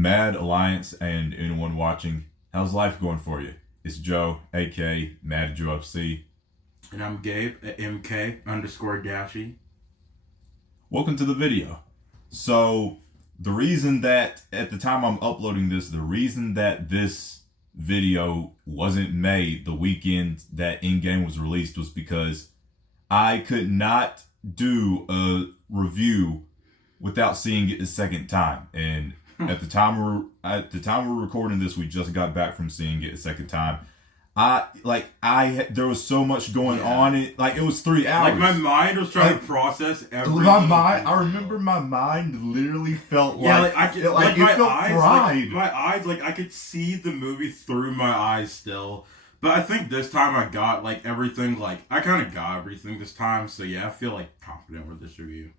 Mad Alliance and anyone watching, how's life going for you? It's Joe, aka Mad Joe FC. And I'm Gabe at MK_Dashy. Welcome to the video. So, the reason that at the time I'm uploading this, the reason that this video wasn't made the weekend that Endgame was released was because I could not do a review without seeing it a second time. And at the time we're recording this, we just got back from seeing it a second time. There was so much going on. It was 3 hours. Like my mind was trying to process everything. I remember my mind literally felt like it felt fried. My eyes, I could see the movie through my eyes still. But I think this time I got everything. I kind of got everything this time. So yeah, I feel confident with this review.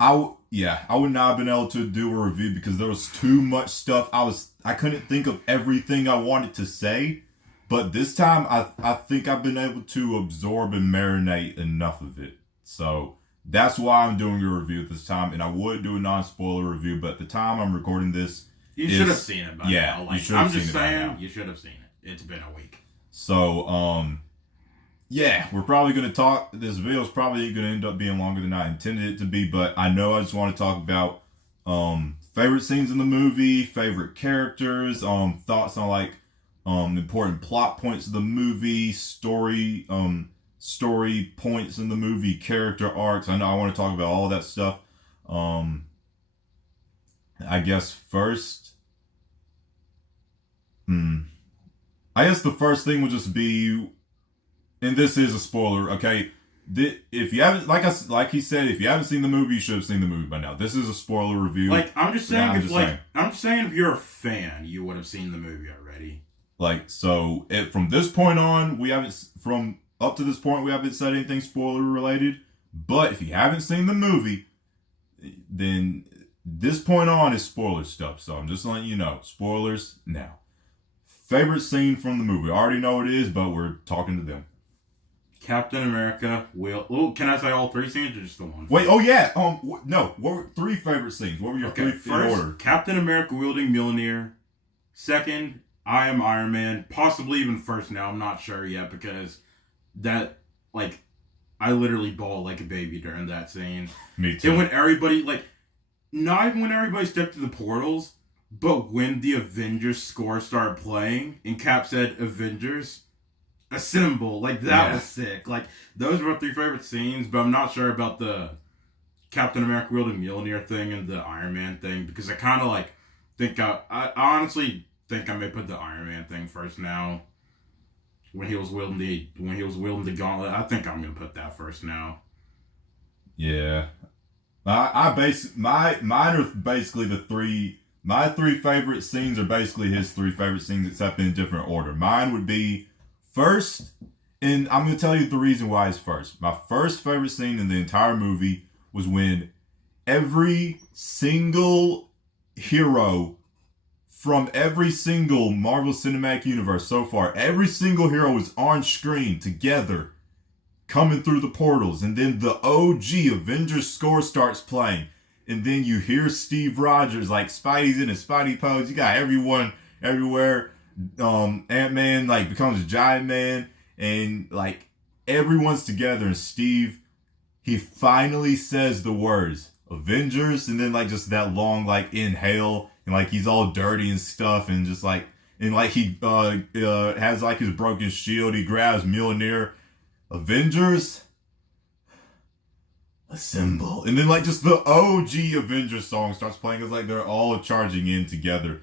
I would not have been able to do a review because there was too much stuff. I couldn't think of everything I wanted to say, but this time I think I've been able to absorb and marinate enough of it. So that's why I'm doing a review at this time, and I would do a non-spoiler review, but at the time I'm recording this, you should have seen it by now. You should have seen it by now. You should have seen it. It's been a week. So yeah, we're probably going to talk. This video is probably going to end up being longer than I intended it to be, but I know I just want to talk about favorite scenes in the movie, favorite characters, thoughts on important plot points of the movie, story points in the movie, character arcs. I know I want to talk about all that stuff. I guess first, I guess the first thing would just be. And this is a spoiler, okay? If you haven't, like he said, if you haven't seen the movie, you should have seen the movie by now. This is a spoiler review. I'm just saying, if you're a fan, you would have seen the movie already. From this point on, from up to this point, we haven't said anything spoiler related. But if you haven't seen the movie, then this point on is spoiler stuff. So I'm just letting you know, spoilers now. Favorite scene from the movie? I already know what it is, but we're talking to them. Captain America can I say all 3 scenes or just the one? Wait, oh yeah. No. What were 3 favorite scenes? What were your 3 first, in order? Captain America wielding Mjolnir. Second, I Am Iron Man. Possibly even first now. I'm not sure yet because that, I literally bawled like a baby during that scene. Me too. And when everybody, not even when everybody stepped to the portals, but when the Avengers score started playing and Cap said Avengers, assemble, was sick. Those were my 3 favorite scenes, but I'm not sure about the Captain America wielding Mjolnir thing and the Iron Man thing because I kind of think I honestly think I may put the Iron Man thing first now. When he was wielding the gauntlet, I think I'm gonna put that first now. Yeah, mine are basically the 3. My 3 favorite scenes are basically his 3 favorite scenes, except in different order. Mine would be first, and I'm going to tell you the reason why it's first. My first favorite scene in the entire movie was when every single hero from every single Marvel Cinematic Universe so far, every single hero was on screen together, coming through the portals, and then the OG Avengers score starts playing. And then you hear Steve Rogers, Spidey's in his Spidey pose. You got everyone everywhere. Ant-Man, becomes a giant man. And, everyone's together. And Steve, he finally says the words, Avengers. And then, just that long, inhale. And, he's all dirty and stuff. And just, he has, his broken shield. He grabs Mjolnir. Avengers. Assemble. And then just the OG Avengers song starts playing. It's they're all charging in together.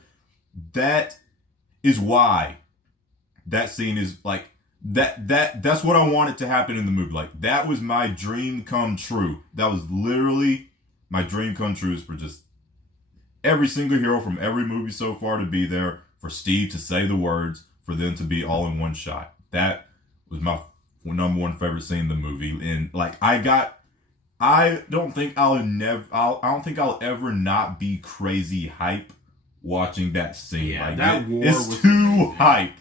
That is why that scene is that's what I wanted to happen in the movie. That was my dream come true. That was literally my dream come true, is for just every single hero from every movie so far to be there, for Steve to say the words, for them to be all in one shot. That was my number 1 favorite scene in the movie. And I don't think I'll ever not be crazy hype watching that scene. Yeah, it's too hype.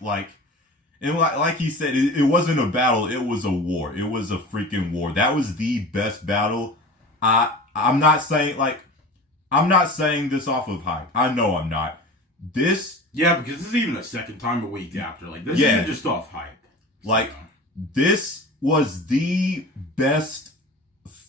And like he said, it wasn't a battle. It was a war. It was a freaking war. That was the best battle. I'm not saying I'm not saying this off of hype. I know I'm not. This... Yeah, because this is even the second time a week after. Like, this Yeah. isn't just off hype. Like, this was the best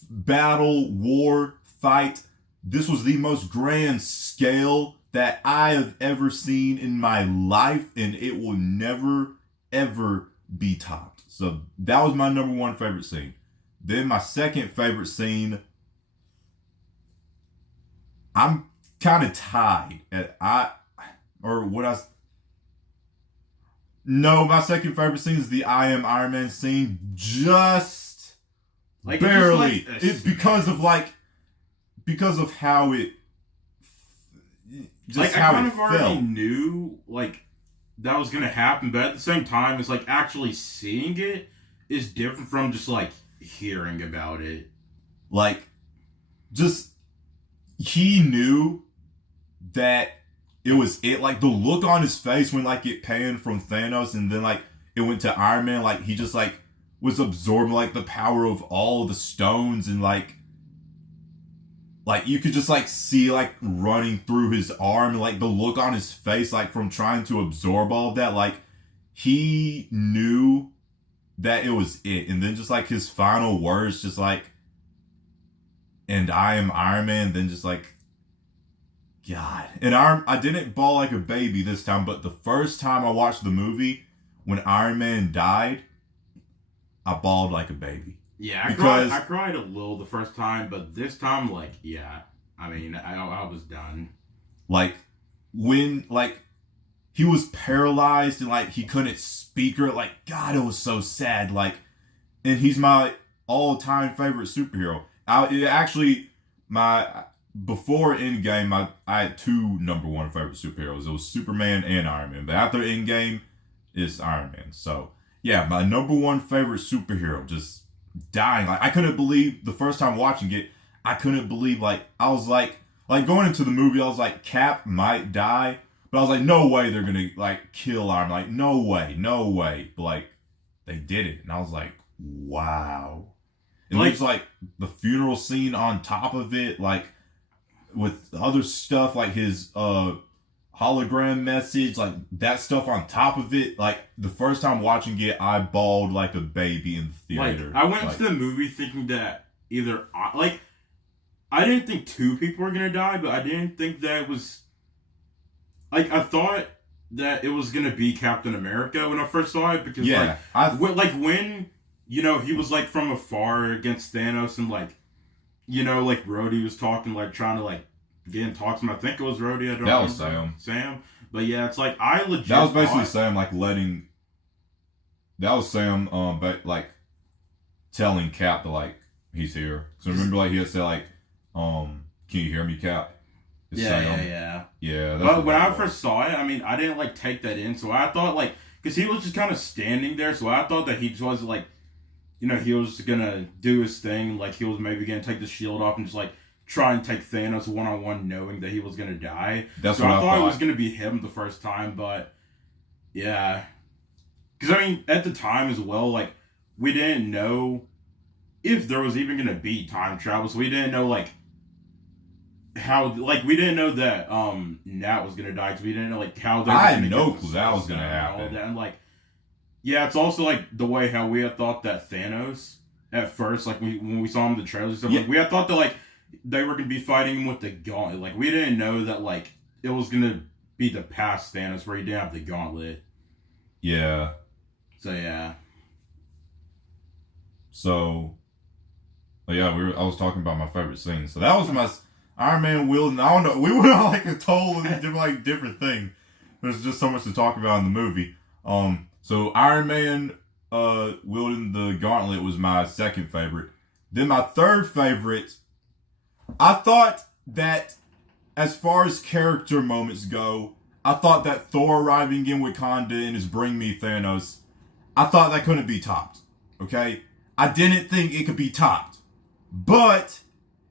battle, war, fight. This was the most grand scale that I have ever seen in my life, and it will never, ever be topped. So that was my number one favorite scene. Then my second favorite scene, I'm kind of tied at No, my second favorite scene is the I Am Iron Man scene. Just like, barely. It's It's because of how it just like, how I kind it of already felt. knew, like, that was gonna happen, but at the same time, it's like actually seeing it is different from just like hearing about it. Like, just he knew that it was it. Like, the look on his face when like it panned from Thanos and then like it went to Iron Man, like he just like was absorbing like the power of all the stones, and like you could just like see like running through his arm, and like the look on his face, like from trying to absorb all of that. Like, he knew that it was it. And then just like his final words, just like, and I am Iron Man, then just like, God. And I didn't bawl like a baby this time, but the first time I watched the movie, when Iron Man died, I bawled like a baby. Yeah, I cried a little the first time, but this time, like, yeah. I mean, I was done. Like, when, like, he was paralyzed and, like, he couldn't speak, or, like, God, it was so sad. Like, and he's my all-time favorite superhero. Before Endgame, I had two number one favorite superheroes. It was Superman and Iron Man. But after Endgame, it's Iron Man. So, yeah, my number one favorite superhero just dying. Like, I couldn't believe the first time watching it. I couldn't believe, like, I was like going into the movie, I was like, Cap might die, but I was like, no way they're gonna like kill Iron Man. Like, no way. But like, they did it, and I was like, wow. And Like, there's like the funeral scene on top of it, like with other stuff, like his hologram message, like that stuff on top of it. Like, the first time watching it, I bawled like a baby in the theater. like, I went to the movie thinking that I didn't think two people were gonna die, but I didn't think that it was, like, I thought that it was gonna be Captain America when I first saw it, because when he was like from afar against Thanos, and like, like Rhodey was talking, like trying to like get in talks with him. I think it was Rhodey. I don't know. That was Sam. Sam. But yeah, it's like, I legit. That was basically Sam, like that was Sam, but like telling Cap to like he's here. So remember, like he had said like, can you hear me, Cap? It's Sam. Yeah. But when I first saw it, I mean, I didn't like take that in, so I thought like, because he was just kind of standing there, so I thought that he just was like, he was gonna do his thing, like he was maybe gonna take the shield off and just like try and take Thanos one-on-one, knowing that he was gonna die. That's so what I thought it was gonna be him the first time, but yeah. Because I mean, at the time as well, like, we didn't know if there was even gonna be time travel, so we didn't know like how, like, we didn't know that Nat was gonna die, because we didn't know like how they were I gonna had no get clue that was gonna and all happen. that. And like, yeah, it's also like the way how we had thought that Thanos at first, like when we saw him in the trailers, stuff, like, we had thought that like they were gonna be fighting him with the gauntlet. Like, we didn't know that like it was gonna be the past Thanos where he didn't have the gauntlet. Yeah. So yeah. So, yeah, I was talking about my favorite scene. So that was my Iron Man wielding. I don't know. We went on like a totally different thing. There's just so much to talk about in the movie. So Iron Man wielding the gauntlet was my second favorite. Then my third favorite, I thought that as far as character moments go, I thought that Thor arriving in Wakanda and his Bring Me Thanos, I thought that couldn't be topped. Okay? I didn't think it could be topped. But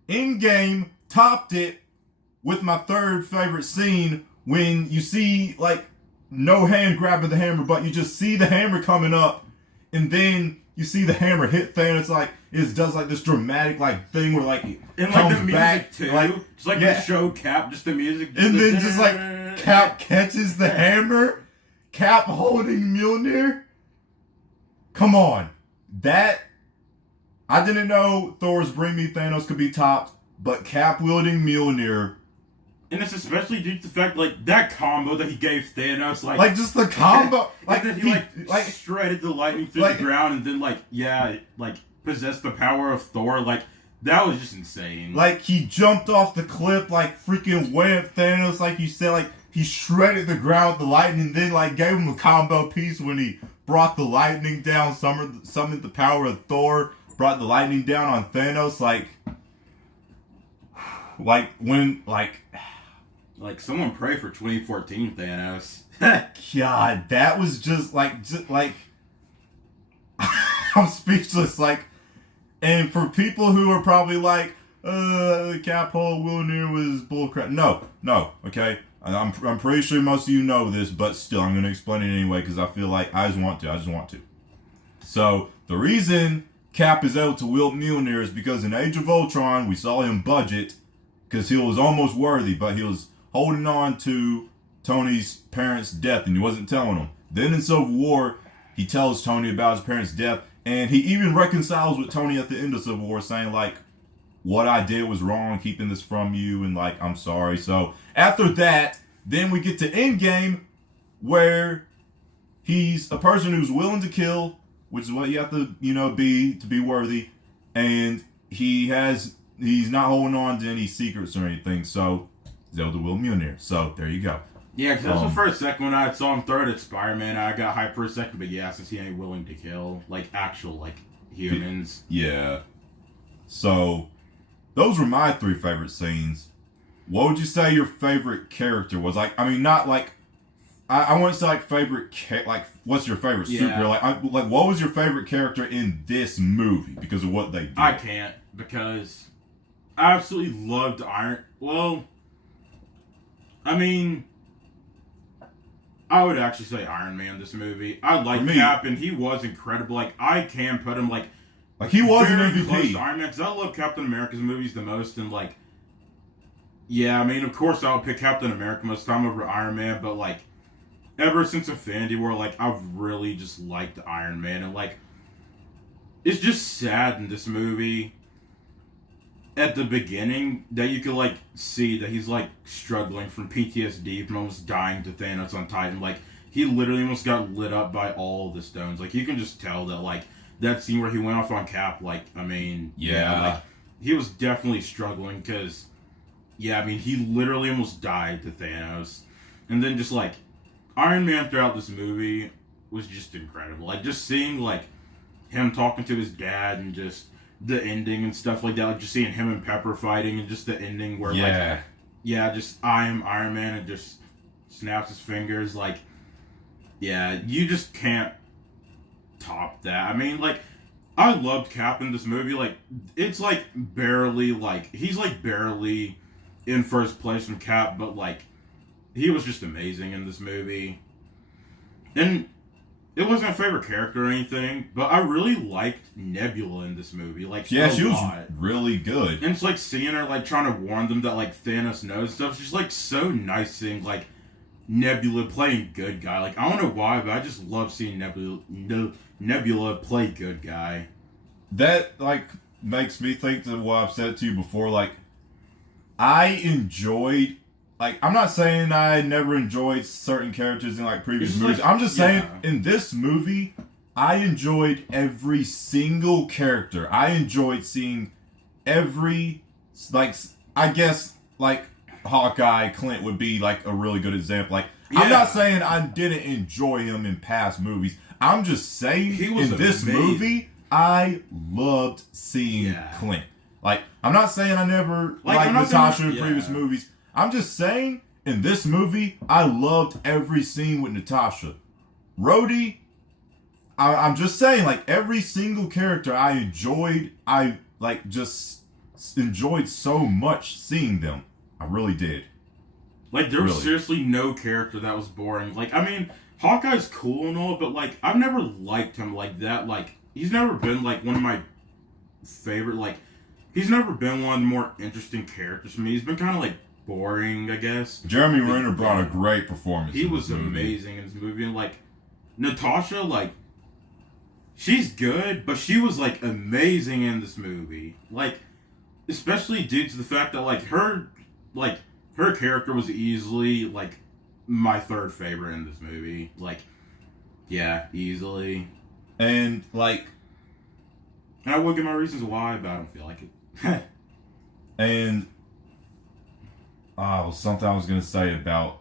Endgame topped it with my third favorite scene, when you see like no hand grabbing the hammer, but you just see the hammer coming up, and then you see the hammer hit Thanos, like it does like this dramatic like thing where like and like comes the music back, too, like, just like yeah. the show Cap, just the music, And then just like Cap catches the hammer, Cap holding Mjolnir. Come on, that I didn't know Thor's Bring Me Thanos could be topped, but Cap wielding Mjolnir. And it's especially due to the fact, like, that combo that he gave Thanos, like just the combo, like then he like shredded the lightning through like, the ground, and then like possessed the power of Thor. Like, that was just insane. Like he jumped off the cliff, like freaking went Thanos, like you said, like he shredded the ground with the lightning, and then like gave him a combo piece when he brought the lightning down, summoned the power of Thor, brought the lightning down on Thanos, like when Like, someone pray for 2014 Thanos. God, that was just like I'm speechless. Like, and for people who are probably like, Cap Hole Wilner was bullcrap. No, okay. I'm pretty sure most of you know this, but still, I'm going to explain it anyway because I feel like I just want to. So, the reason Cap is able to wield Mjolnir is because in Age of Ultron, we saw him budget because he was almost worthy, but he was holding on to Tony's parents' death and he wasn't telling them. Then in Civil War, he tells Tony about his parents' death, and he even reconciles with Tony at the end of Civil War, saying like, what I did was wrong, keeping this from you, and like, I'm sorry. So after that, then we get to Endgame, where he's a person who's willing to kill, which is what you have to, be to be worthy, and he's not holding on to any secrets or anything. So Zelda will Mjolnir. So there you go. Yeah, because that's the first second when I saw him throw it at Spider-Man, I got hyped for a second, but yeah, since he ain't willing to kill, like, actual, like, humans. Yeah. So, those were my 3 favorite scenes. What would you say your favorite character was? Like, I mean, not like, I wouldn't say like favorite, like, what's your favorite superhero? Like, what was your favorite character in this movie because of what they did? I can't, because I absolutely loved I mean, I would actually say Iron Man this movie. I like Cap, and he was incredible. Like, I can put him, like he was an very close MVP. to Iron Man, because I love Captain America's movies the most, and, like, yeah, I mean, of course I would pick Captain America most of the time over Iron Man, but, like, ever since Infinity War, like, I've really just liked Iron Man, and, like, it's just sad in this movie at the beginning that you could, like, see that he's, like, struggling from PTSD from almost dying to Thanos on Titan. Like, he literally almost got lit up by all the stones. Like, you can just tell that, like, that scene where he went off on Cap, like, I mean, like, he was definitely struggling because, yeah, I mean, he literally almost died to Thanos. And then just, like, Iron Man throughout this movie was just incredible. Like, just seeing, like, him talking to his dad and just the ending and stuff like that, like just seeing him and Pepper fighting and just the ending where just I am Iron Man and just snaps his fingers, like, yeah, you just can't top that. I mean, like, I loved Cap in this movie. Like, it's like barely, like, he's like barely in first place from Cap, but like he was just amazing in this movie. And it wasn't my favorite character or anything, but I really liked Nebula in this movie. Like, yeah, she was really good. And it's like seeing her, like, trying to warn them that, like, Thanos knows stuff. She's, like, so nice seeing, like, Nebula playing good guy. Like, I don't know why, but I just love seeing Nebula play good guy. That, like, makes me think of what I've said to you before. Like, I enjoyed... Like, I'm not saying I never enjoyed certain characters in, like, previous movies. Like, I'm just saying, in this movie, I enjoyed every single character. I enjoyed seeing every, like, I guess, like, Hawkeye, Clint would be, like, a really good example. Like, I'm not saying I didn't enjoy him in past movies. I'm just saying, in this movie, I loved seeing Clint. Like, I'm not saying I never liked Natasha in previous movies. I'm just saying, in this movie, I loved every scene with Natasha. Rhodey, I'm just saying, like, every single character I enjoyed, I, like, just enjoyed so much seeing them. I really did. Like, there was seriously no character that was boring. Like, I mean, Hawkeye's cool and all, but like I've never liked him like that. Like he's never been like one of my favorite. Like he's never been one of the more interesting characters to me. He's been kind of like boring, I guess. Jeremy Renner brought a great performance. He was amazing in this movie, and like Natasha, like she's good, but she was like amazing in this movie. Like especially due to the fact that like her character was easily like my third favorite in this movie. Like yeah, easily. And like, and I will give my reasons why, but I don't feel like it. and something I was gonna say about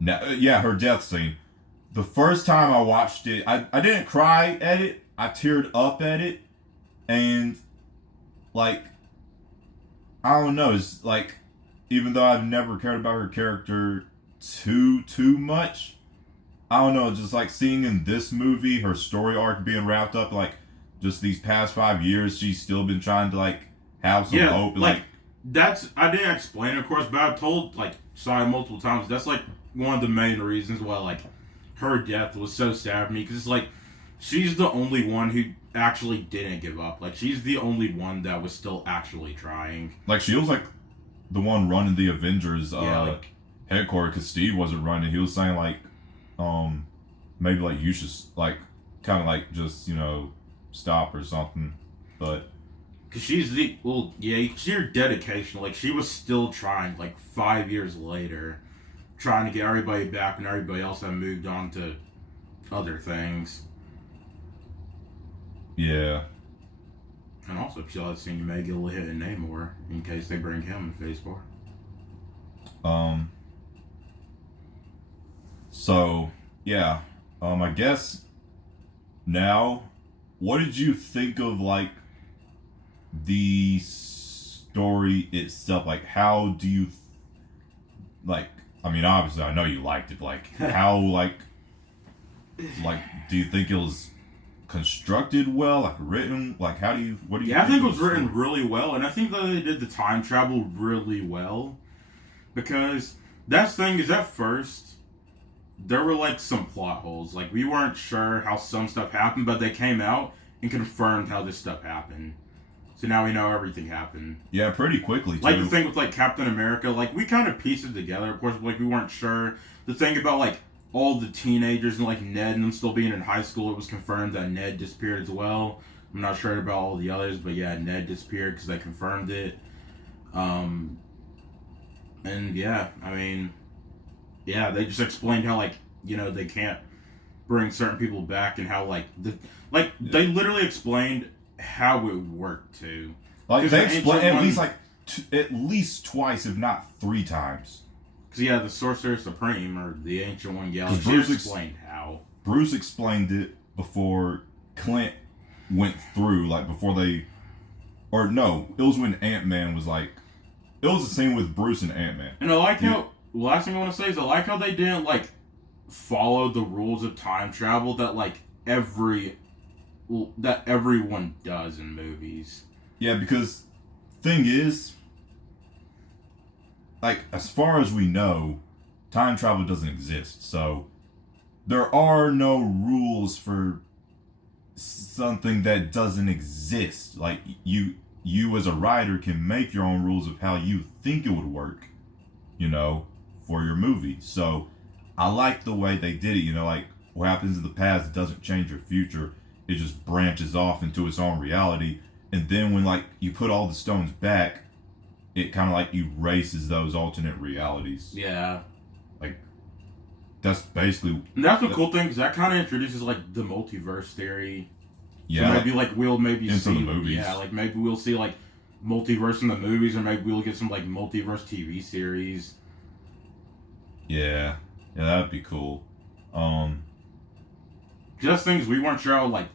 her death scene. The first time I watched it, I didn't cry at it. I teared up at it, and like I don't know, it's like even though I've never cared about her character too much, I don't know, just like seeing in this movie her story arc being wrapped up, like just these past 5 years, she's still been trying to like have some hope. Like that's I didn't explain it, of course, but I've told like Sai multiple times. That's like one of the main reasons why like her death was so sad for me, because it's like she's the only one who actually didn't give up. Like she's the only one that was still actually trying. Like she was like the one running the Avengers headquarters, because Steve wasn't running. He was saying like maybe like you should like kind of like just stop or something, but because she's sheer dedication. Like she was still trying like 5 years later, trying to get everybody back, and everybody else had moved on to other things. Yeah. And also, if y'all have seen, you may get a hit in Namor in case they bring him in Phase 4. So yeah. I guess now, what did you think of like the story itself? Like, how do you like? I mean, obviously, I know you liked it. Like, how like do you think it was constructed well? Like, written? Like, what do you? Yeah, I think it was written really well, and I think that they did the time travel really well, because that's the thing is at first there were like some plot holes. Like we weren't sure how some stuff happened, but they came out and confirmed how this stuff happened. So now we know everything happened. Yeah, pretty quickly too. Like the thing with like Captain America, like we kind of pieced it together. Of course, like we weren't sure. The thing about like all the teenagers and like Ned and them still being in high school, it was confirmed that Ned disappeared as well. I'm not sure about all the others, but yeah, Ned disappeared because they confirmed it. And yeah, I mean, yeah, they just explained how like they can't bring certain people back, and how like they literally explained how it worked too. Like they explained at least like at least twice, if not 3 times. Because yeah, the Sorcerer Supreme or the Ancient One, yeah, she explained how. Bruce explained it before Clint went through, like before they, or no, it was when Ant-Man was like, it was the scene with Bruce and Ant-Man. And I like how, last thing I want to say is I like how they didn't like follow the rules of time travel that like everyone does in movies. Yeah, because thing is, like as far as we know, time travel doesn't exist. So there are no rules for something that doesn't exist. Like you as a writer can make your own rules of how you think it would work, for your movie. So I like the way they did it. Like what happens in the past doesn't change your future. It just branches off into its own reality. And then when like you put all the stones back, it kind of like erases those alternate realities. Yeah. Like that's basically. And that's the cool thing, because that kind of introduces like the multiverse theory. Yeah. So maybe like we'll into see the movies. Yeah, like maybe we'll see like multiverse in the movies, or maybe we'll get some like multiverse TV series. Yeah, that'd be cool. Just things we weren't sure how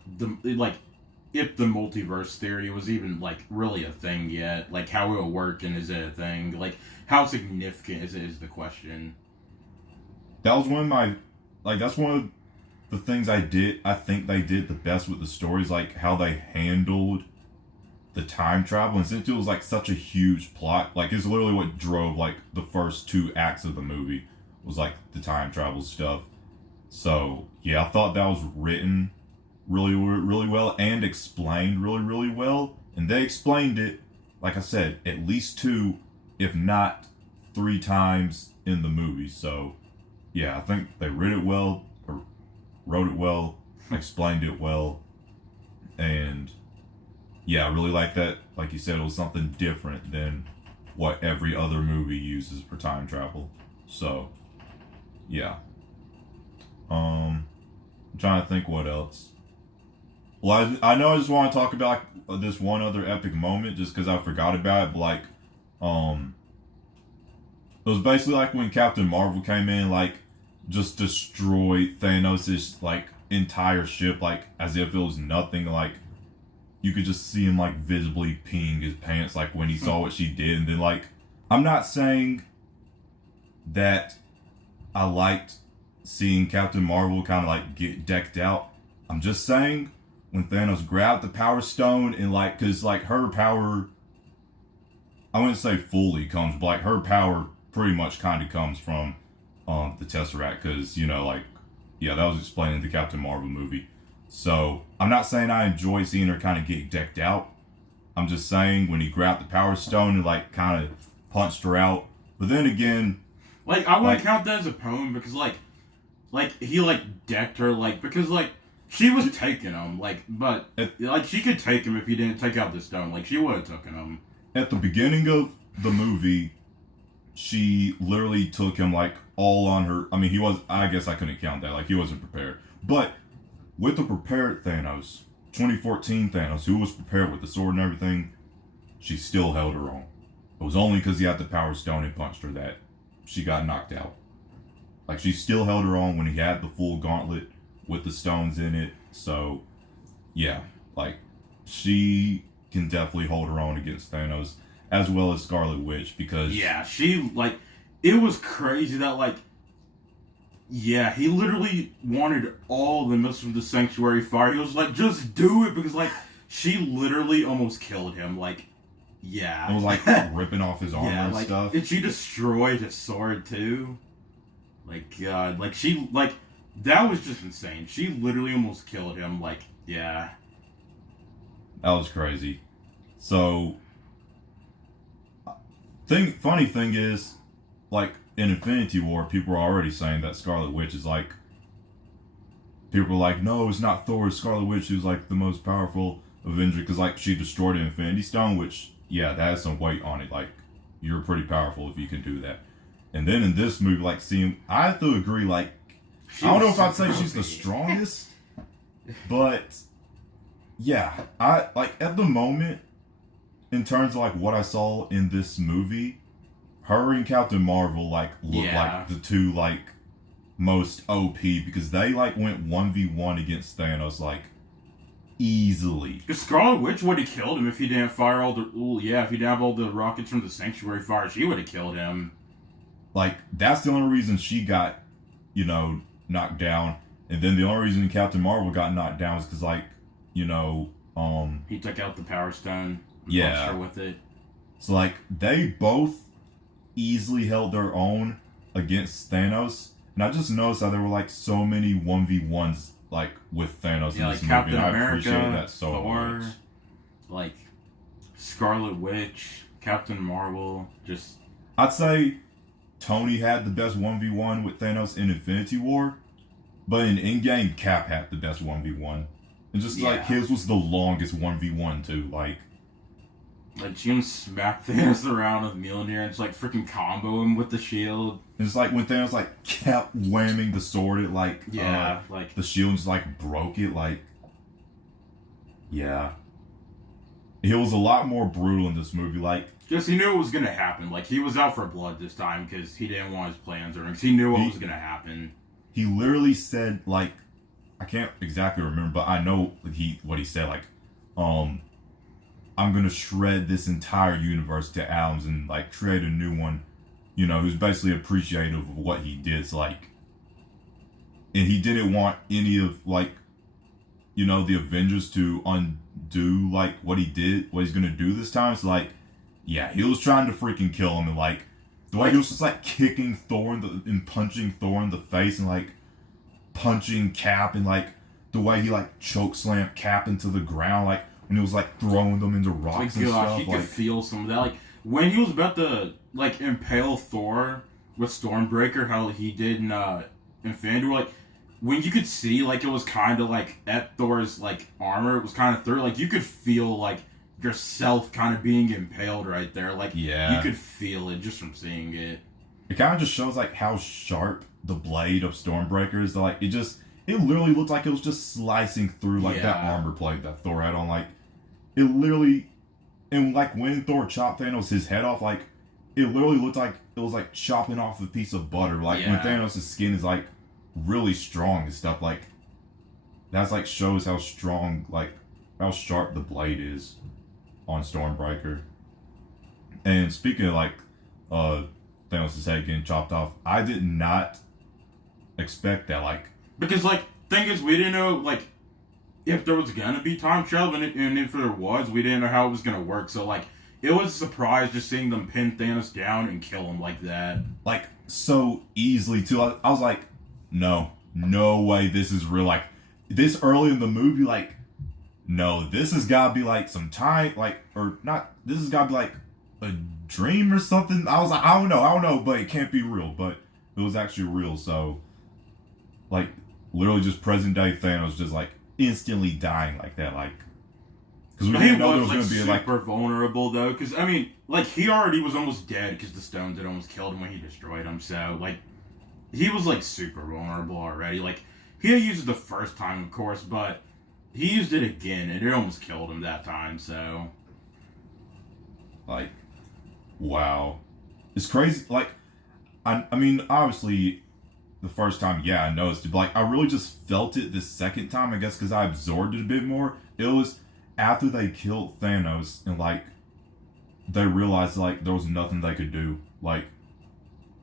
if the multiverse theory was even like really a thing yet, like how it will work, and is it a thing? Like how significant is the question. That was one of my that's one of the things I think they did the best with the stories, like how they handled the time travel, and since it was like such a huge plot, like it's literally what drove like the first 2 acts of the movie was like the time travel stuff. So yeah, I thought that was written really well and explained really well. And they explained it, like I said, at least 2, if not 3 times in the movie. So yeah, I think they wrote it well, explained it well, and yeah, I really like that. Like you said, it was something different than what every other movie uses for time travel. So yeah. I'm trying to think what else. Well, I know I just want to talk about this one other epic moment just because I forgot about it. But like, it was basically like when Captain Marvel came in, like, just destroyed Thanos' like entire ship, like as if it was nothing. Like, you could just see him like visibly peeing his pants, like when he saw what she did. And then like, I'm not saying that I liked seeing Captain Marvel kind of like get decked out. I'm just saying when Thanos grabbed the Power Stone and like, cause like her power, I wouldn't say fully comes, but like her power pretty much kind of comes from the Tesseract, cause you know, like, yeah, that was explained in the Captain Marvel movie. So I'm not saying I enjoy seeing her kind of get decked out. I'm just saying when he grabbed the Power Stone and like kind of punched her out. But then again, like I wouldn't count that as a poem because like he like decked her like because like she was taking him like but like she could take him if he didn't take out the stone, like she would have taken him. At the beginning of the movie, she literally took him like all on her. I mean, I guess I couldn't count that, like he wasn't prepared. But with the prepared Thanos, 2014 Thanos, who was prepared with the sword and everything, she still held her own. It was only because he had the Power Stone and punched her that she got knocked out. Like, she still held her own when he had the full gauntlet with the stones in it. So, yeah, like, she can definitely hold her own against Thanos, as well as Scarlet Witch, because... Yeah, she, like, it was crazy that, like, yeah, he literally wanted all the missiles from the Sanctuary Fire. He was like, just do it, because, like, she literally almost killed him, like, yeah. It was, like, ripping off his armor and stuff. And she destroyed his sword, too. Like, God, like, she, like, that was just insane. She literally almost killed him, like, yeah. That was crazy. So, funny thing is, like, in Infinity War, people were already saying that Scarlet Witch is, like, people were like, no, it's not Thor, it's Scarlet Witch who's, like, the most powerful Avenger, because, like, she destroyed the Infinity Stone, which, yeah, that has some weight on it. Like, you're pretty powerful if you can do that. And then in this movie, like, I have to agree, like, I don't know if I'd say she's the strongest, but, yeah, like, at the moment, in terms of, like, what I saw in this movie, her and Captain Marvel, like, look like the two, like, most OP, because they, like, went 1v1 against Thanos, like, easily. Because Scarlet Witch would have killed him if he didn't fire all the... Ooh, yeah, if he didn't have all the rockets from the Sanctuary Fire, she would have killed him. Like, that's the only reason she got, you know, knocked down. And then the only reason Captain Marvel got knocked down is because, like, you know, he took out the Power Stone and punched her with it. So, like, they both easily held their own against Thanos. And I just noticed how there were, like, so many 1v1s, like, with Thanos in this movie. Captain America, I appreciate that so Thor, much. Like, Scarlet Witch, Captain Marvel, just... I'd say Tony had the best 1v1 with Thanos in Infinity War, but in Endgame, Cap had the best 1v1. And just, like, his was the longest 1v1, too. Like, she can smack Thanos around with Mjolnir and just, like, freaking combo him with the shield. And it's like when Thanos, like, kept whamming the sword at, like, like, the shield just, like, broke it, like, yeah. It was a lot more brutal in this movie, like... Just, he knew it was gonna happen. Like, he was out for blood this time because he didn't want his plans or anything. He knew what was gonna happen. He literally said, like, I can't exactly remember, but I know what he said, like, I'm gonna shred this entire universe to atoms and, like, create a new one, you know, who's basically appreciative of what he did. So, like, and he didn't want any of, like, you know, the Avengers to undo, like, what he did, what he's gonna do this time. So, like, yeah, he was trying to freaking kill him, and, like, The way he was just like kicking Thor and punching Thor in the face and like punching Cap, and like the way he like choke slammed Cap into the ground, like when he was like throwing them into rocks and stuff. You could feel some of that. Like when he was about to like impale Thor with Stormbreaker, how he did in Infinity War, like when you could see like it was kind of like at Thor's like armor, it was kind of through. Like you could feel like yourself kind of being impaled right there. Like you could feel it just from seeing it. It kind of just shows like how sharp the blade of Stormbreaker is. Like it literally looked like it was just slicing through like that armor plate that Thor had on. Like it literally, and like when Thor chopped Thanos his head off, like it literally looked like it was like chopping off a piece of butter. Like when Thanos' skin is like really strong and stuff, like that's like shows how strong, like how sharp the blade is on Stormbreaker. And speaking of like Thanos' head getting chopped off, I did not expect that, like, because like thing is we didn't know like if there was gonna be time travel, and if there was, we didn't know how it was gonna work. So like it was a surprise just seeing them pin Thanos down and kill him like that, like so easily too. I was like, no way this is real. Like this early in the movie, like no, this has gotta be like some time, like, or not, this has gotta be like a dream or something. I was like, I don't know, but it can't be real. But it was actually real. So like literally just present day Thanos just like instantly dying like that, like, because we didn't know there was like, gonna be like super vulnerable though, because I mean like he already was almost dead because the stones had almost killed him when he destroyed him. So like he was like super vulnerable already. Like he had used it the first time, of course, but he used it again and it almost killed him that time. So like, wow, it's crazy. Like I mean obviously the first time, I noticed it, but like I really just felt it the second time, I guess because I absorbed it a bit more. It was after they killed Thanos and like they realized like there was nothing they could do. Like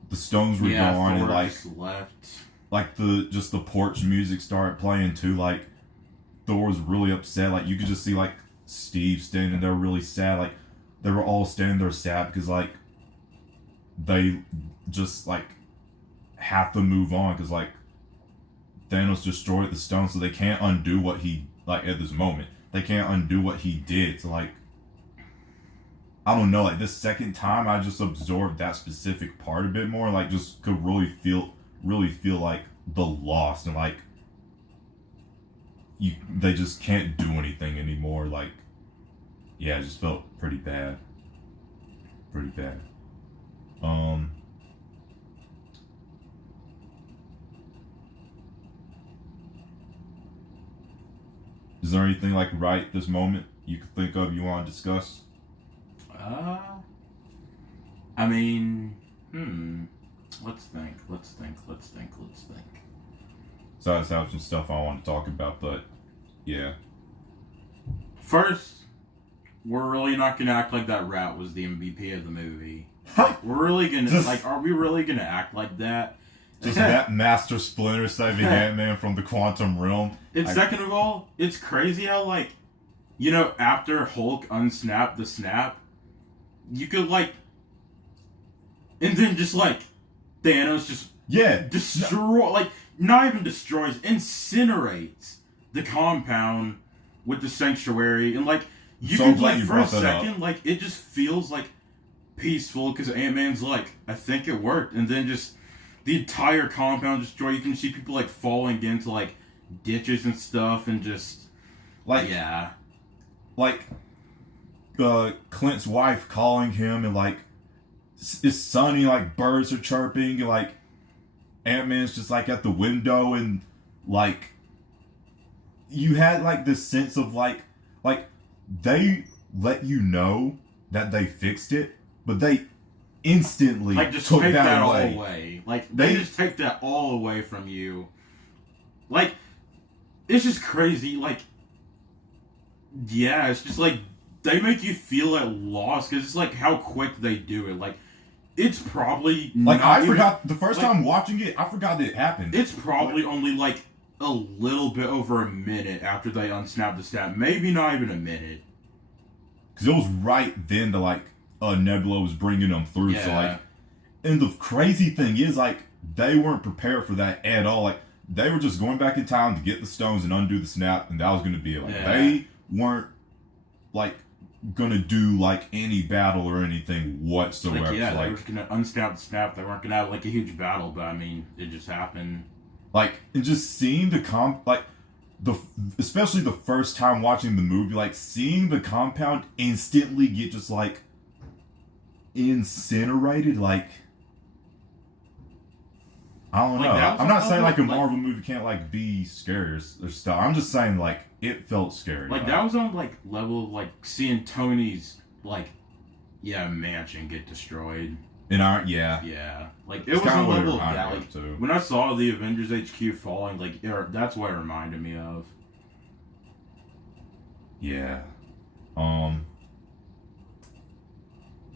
the stones were gone, and like just left. Like the porch music started playing too. Like Thor was really upset. Like you could just see like Steve standing there really sad. Like they were all standing there sad because like they just like have to move on because like Thanos destroyed the stone, so they can't undo what he, like, at this moment they can't undo what he did. So like I don't know, like this second time I just absorbed that specific part a bit more, like just could really feel like the loss, and like they just can't do anything anymore. Like it just felt pretty bad. Is there anything like right this moment you could think of you want to discuss? I mean, let's think. So I just have some stuff I want to talk about, but yeah. First, we're really not gonna act like that rat was the MVP of the movie. Like, we're really gonna are we really gonna act like that? Just that Master Splinter saving Ant-Man from the quantum realm. And second of all, it's crazy how like, you know, after Hulk unsnapped the snap, you could like, and then just like Thanos just destroy, like not even destroys, incinerates the compound with the sanctuary, and like you could like for a second, like it just feels like peaceful because Ant-Man's like, I think it worked, and then just the entire compound destroyed. You can see people like falling into like ditches and stuff, and just like like Clint's wife calling him, and like it's sunny, like birds are chirping, and like Ant-Man's just like at the window, and like you had like this sense of like they let you know that they fixed it, but they instantly like just took take that away. all away. Like they just take that all away from you. Like it's just crazy. Like it's just like they make you feel at loss because it's like how quick they do it. Like it's probably like I forgot the first time watching it. I forgot that it happened. It's probably only like a little bit over a minute after they unsnapped the snap. Maybe not even a minute. Because it was right then that like Nebula was bringing them through. So like And the crazy thing is, like, they weren't prepared for that at all. Like, they were just going back in time to get the stones and undo the snap, and that was going to be it. Like, they weren't, like, going to do, like, any battle or anything whatsoever. Like, yeah, so, they were just going to unsnap the snap. They weren't going to have, like, a huge battle, but, I mean, it just happened. Like, and just seeing especially the first time watching the movie, like, seeing the compound instantly get just, like, incinerated, like, I don't know. I'm not saying like a Marvel movie can't like be scary or stuff. I'm just saying like it felt scary. Like that was on like level of like seeing Tony's like mansion get destroyed. Yeah. Like it was on level of that. Like when I saw the Avengers HQ falling, like that's what it reminded me of. Yeah. But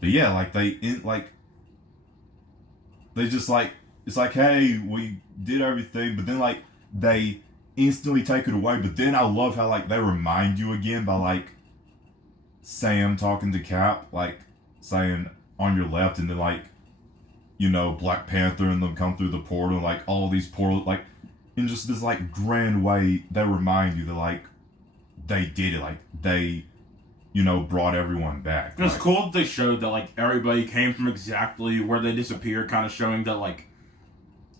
yeah, like they just like. It's like, hey, we did everything, but then, like, they instantly take it away. But then I love how, like, they remind you again by, like, Sam talking to Cap, like, saying, on your left, and then, like, you know, Black Panther and them come through the portal, and, like, all these portals, like, in just this, like, grand way, they remind you that, like, they did it. Like, they, you know, brought everyone back. It's cool that they showed that, like, everybody came from exactly where they disappeared, kind of showing that, like,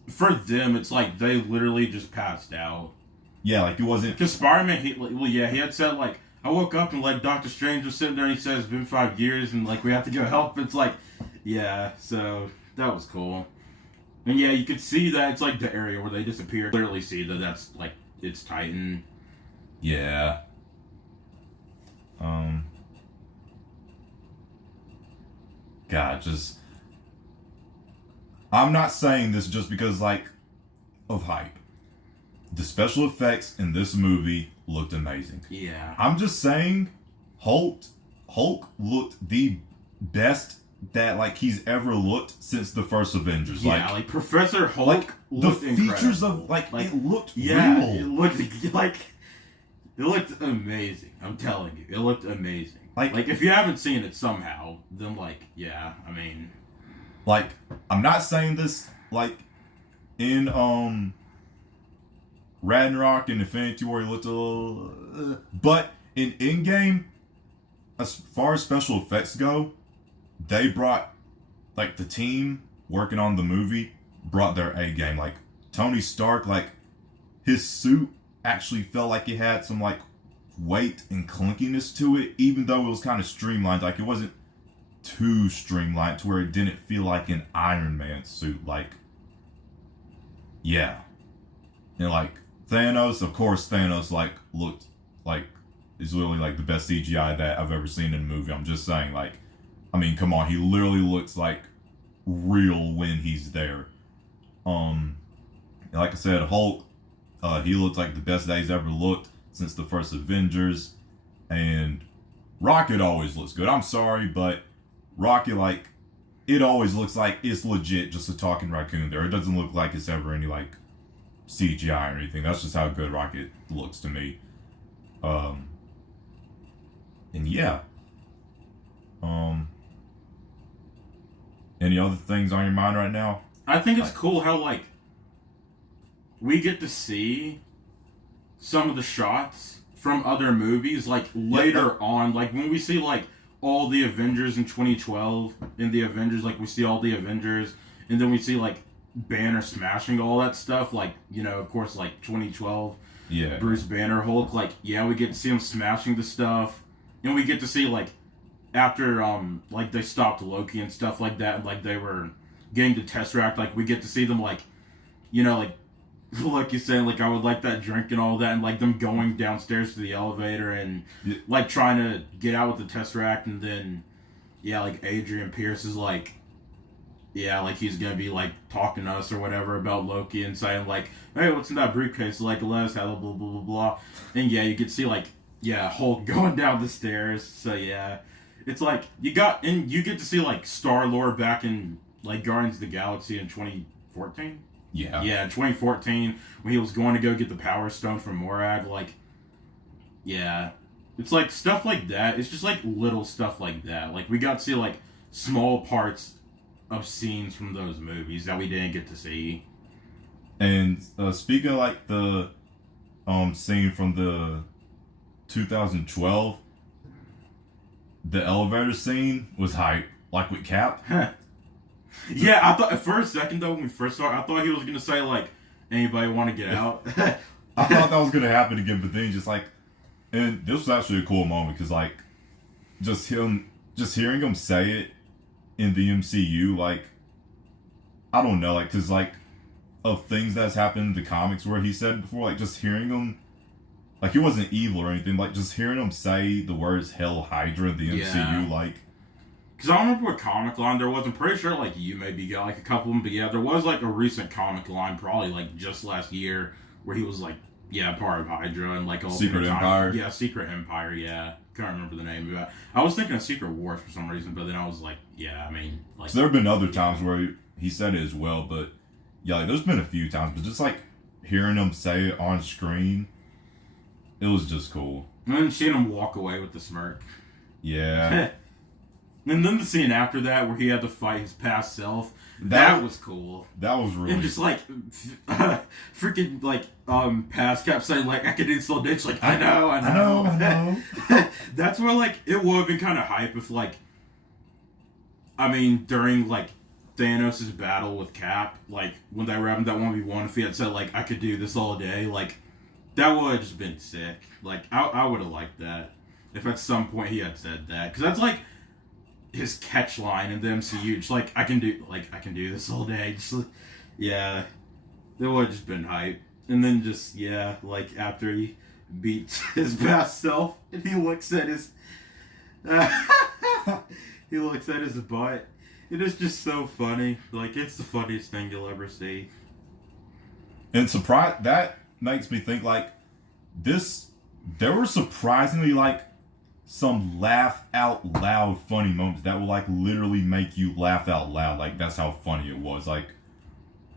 for them, it's like they literally just passed out. Yeah, like it wasn't. Because Spider-Man, he had said, like, I woke up and, like, Doctor Strange was sitting there and he said, it's been 5 years and, like, we have to go help. It's like, yeah, so that was cool. And, yeah, you could see that it's, like, the area where they disappeared. Clearly see that that's, like, it's Titan. Yeah. God, just. I'm not saying this just because, like, of hype. The special effects in this movie looked amazing. Yeah. I'm just saying, Hulk looked the best that, like, he's ever looked since the first Avengers. Yeah, like Professor Hulk looked the features incredible. of, like, it looked real. It looked amazing. I'm telling you. It looked amazing. Like if you haven't seen it somehow, then, like, yeah, I mean... Like, I'm not saying this, like, in, Ragnarok and Infinity War, he looked a little... but in Endgame, as far as special effects go, they brought, like, the team working on the movie brought their A game. Like, Tony Stark, like, his suit actually felt like it had some, like, weight and clunkiness to it, even though it was kind of streamlined. Like, it wasn't too streamlined to where it didn't feel like an Iron Man suit. Like, yeah. And, like, Thanos, of course, like, looked like is literally, like, the best CGI that I've ever seen in a movie. I'm just saying, like, I mean, come on, he literally looks, like, real when he's there. Like I said, Hulk, he looks like the best that he's ever looked since the first Avengers. And Rocket always looks good. I'm sorry, but Rocket, like, it always looks like it's legit just a talking raccoon there. It doesn't look like it's ever any, like, CGI or anything. That's just how good Rocket looks to me. And yeah. Any other things on your mind right now? I think it's cool how, like, we get to see some of the shots from other movies, like, later on. Like, when we see, like, all the Avengers in 2012, in the Avengers, like, we see all the Avengers, and then we see, like, Banner smashing all that stuff, like, you know, of course, like, 2012, Bruce Banner, Hulk, like, yeah, we get to see him smashing the stuff, and we get to see, like, after, like, they stopped Loki and stuff like that, and, like, they were getting the Tesseract, like, we get to see them, like, you know, like you're saying, like, I would like that drink and all that, and, like, them going downstairs to the elevator and, like, trying to get out with the Tesseract, and then, yeah, like, Adrian Pierce is, like, yeah, like, he's gonna be, like, talking to us or whatever about Loki and saying, like, hey, what's in that briefcase? Like, let us have blah, blah, blah, blah. And, yeah, you could see, like, yeah, Hulk going down the stairs, so, yeah. It's, like, you get to see, like, Star-Lord back in, like, Guardians of the Galaxy in 2014? Yeah. Yeah, in 2014, when he was going to go get the Power Stone from Morag, like, yeah. It's, like, stuff like that. It's just, like, little stuff like that. Like, we got to see, like, small parts of scenes from those movies that we didn't get to see. And speaking of like the scene from the 2012, the elevator scene was hype, like with Cap. Yeah, I thought for a second though when we first started, I thought he was gonna say like, "Anybody want to get out?" I thought that was gonna happen again, but then just like, and this was actually a cool moment because like, just hearing him say it in the MCU, like, I don't know, like, cause like, of things that's happened in the comics where he said before, like, just hearing him, like, he wasn't evil or anything, like, just hearing him say the words Hell Hydra in the MCU, like. Because I don't remember what comic line there was. I'm pretty sure, like, you maybe got, like, a couple of them. But, yeah, there was, like, a recent comic line, probably, like, just last year, where he was, like, yeah, part of Hydra and, like, all Secret Empire. Yeah, Secret Empire, yeah. Can't remember the name of it. I was thinking of Secret Wars for some reason, but then I was like, yeah, I mean, like. So there have been other times where he said it as well, but, yeah, like, there's been a few times, but just, like, hearing him say it on screen, it was just cool. And then seeing him walk away with the smirk. Yeah. And then the scene after that where he had to fight his past self, that was cool. That was really and just like freaking like past kept saying like I could do this all day. It's like I know. That's where like it would have been kind of hype if like I mean during like Thanos' battle with Cap, like when they were having that 1v1, if he had said like I could do this all day, like that would have just been sick. Like I would have liked that if at some point he had said that, because that's like his catch line in the MCU. Just like I can do this all day. Just like, yeah, it would have just been hype. And then just yeah, like after he beats his past self and he looks at his he looks at his butt. It is just so funny. Like it's the funniest thing you'll ever see. And that makes me think like there were surprisingly like some laugh out loud funny moments that will like literally make you laugh out loud. Like that's how funny it was. Like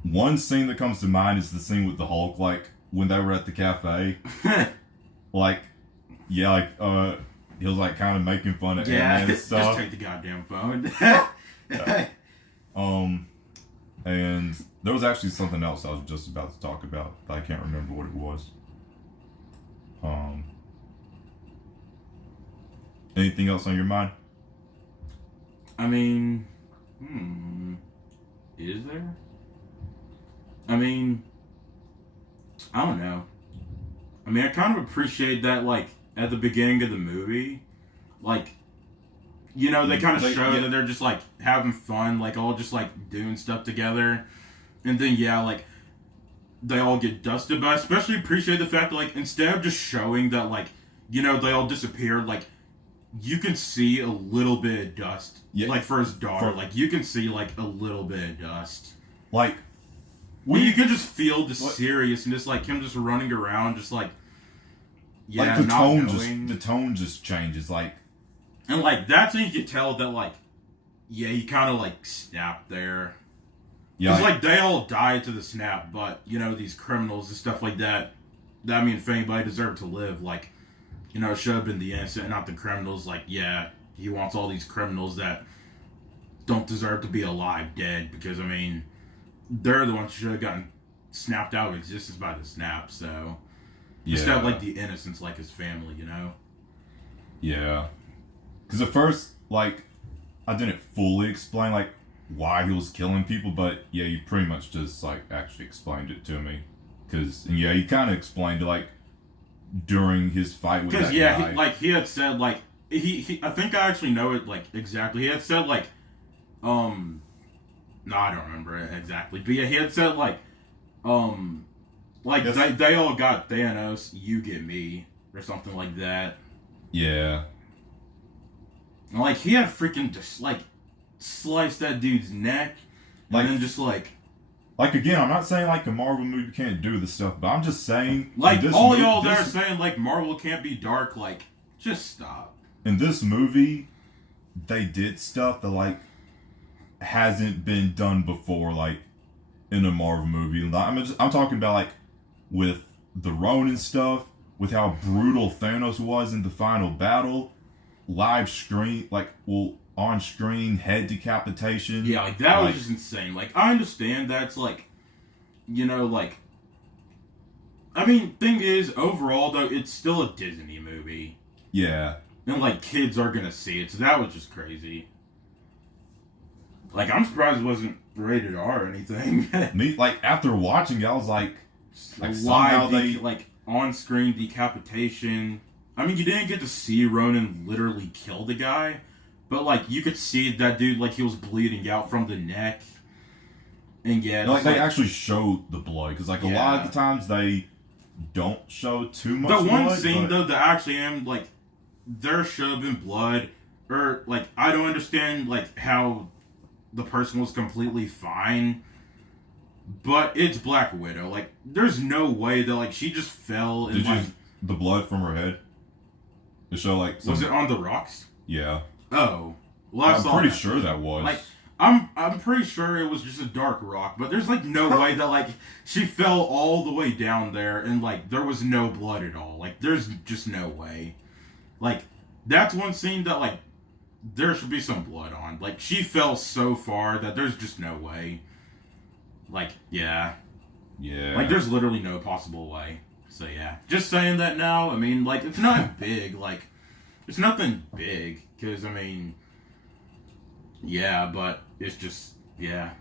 one scene that comes to mind is the scene with the Hulk, like when they were at the cafe. Like yeah, like he was like kind of making fun of Ant-Man and stuff. Just take the goddamn phone. Yeah. And there was actually something else I was just about to talk about, but I can't remember what it was. Anything else on your mind? I mean, is there? I mean, I don't know. I mean, I kind of appreciate that, like, at the beginning of the movie, like, you know, they kind of show that they're just, like, having fun, like, all just, like, doing stuff together. And then, yeah, like, they all get dusted. But I especially appreciate the fact that, like, instead of just showing that, like, you know, they all disappeared, like, you can see a little bit of dust. Yeah. Like, for his daughter. Like, you can see, like, a little bit of dust. Like, you can just feel the seriousness, like, him just running around, just, like, yeah, like the tone just changes, like. And, like, that's when you can tell that, like, yeah, he kind of, like, snapped there. Yeah. Because, like, they all died to the snap, but, you know, these criminals and stuff like that, I mean, if anybody deserved to live, like, you know, it should have been the innocent, not the criminals. Like, yeah, he wants all these criminals that don't deserve to be alive dead, because, I mean, they're the ones who should have gotten snapped out of existence by the snap, so. Yeah. Instead of, like, the innocents, like his family, you know? Yeah. Because at first, like, I didn't fully explain, like, why he was killing people, but, yeah, you pretty much just, like, actually explained it to me. Because, yeah, he kind of explained it, like, during his fight with that guy. Because, yeah, he had said, like, he I think I actually know it, like, exactly. He had said, like, no, I don't remember it exactly. But, yeah, he had said, like, yes. they all got Thanos, you get me, or something like that. Yeah. And, like, he had freaking just, like, sliced that dude's neck, and then just, like... Like, again, I'm not saying, like, the Marvel movie can't do this stuff, but I'm just saying... Like, all y'all there saying, like, Marvel can't be dark, like, just stop. In this movie, they did stuff that, like, hasn't been done before, like, in a Marvel movie. I'm talking about, like, with the Ronin stuff, with how brutal Thanos was in the final battle, live stream, like, well, on-screen head decapitation. Yeah, like, that was just insane. Like, I understand that's, like, you know, like, I mean, thing is, overall, though, it's still a Disney movie. Yeah. And, like, kids are gonna see it, so that was just crazy. Like, I'm surprised it wasn't rated R or anything. Me, like, after watching it, I was like somehow they... Like, on-screen decapitation. I mean, you didn't get to see Ronan literally kill the guy, but, like, you could see that dude, like, he was bleeding out from the neck. And, yeah... Like, they actually showed the blood, because, like, a lot of the times they don't show too much blood. The one scene, though, that actually am, like, there should have been blood, or, like, I don't understand, like, how the person was completely fine, but it's Black Widow. Like, there's no way that, like, she just fell and, like... The blood from her head? To show, like... Was it on the rocks? Yeah. Oh. Well, I'm pretty sure that was. Like, I'm pretty sure it was just a dark rock, but there's, like, no way that, like, she fell all the way down there and, like, there was no blood at all. Like, there's just no way. Like, that's one scene that, like, there should be some blood on. Like, she fell so far that there's just no way. Like, yeah. Yeah. Like, there's literally no possible way. So, yeah. Just saying that now, I mean, like, it's not big. Like, it's nothing big. Because, I mean, yeah, but it's just, yeah.